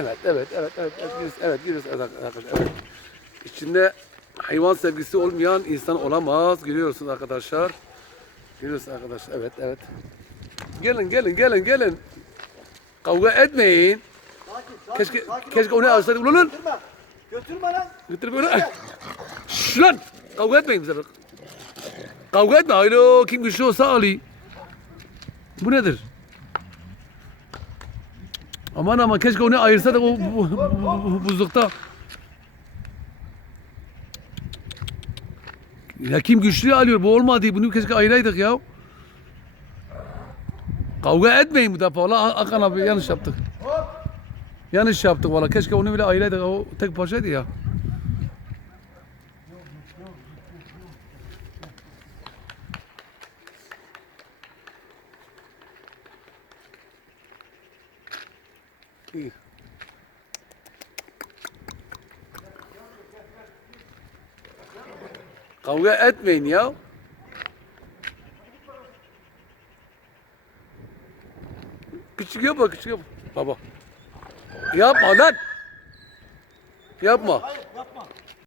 Evet, evet, evet, evet, evet, giriyoruz, evet, giriyoruz, arkadaşlar, evet. İçinde hayvan sevgisi olmayan insan olamaz, görüyorsunuz arkadaşlar. Görüyorsunuz arkadaşlar, evet, evet. Gelin, gelin, gelin, gelin. Kavga etmeyin. Sakin, sakin, Keşke, sakin keşke onu alsaydık. Ulan lan! Götürme. Götürme lan. Getir böyle. Şşş lan! Kavga etmeyin bize. Kavga etme. Haylo kim güçlü olsa Ali. Bu nedir? Aman aman keşke onu ayırsa da o bu, bu, bu- bu- buzlukta. Ya kim güçlü alıyor bu olmadı. Bunu keşke ayıraydık ya. Kavga etmeyin bu defa. Valla Hakan abi yanlış yaptık. Yanlış yaptık valla. Keşke onu bile ayıraydık. O tek parçaydı ya. İyi. Kavga etmeyin ya. Küçük yapma, küçük yapma. Baba. Yapma lan. Yapma. Hayır yapma.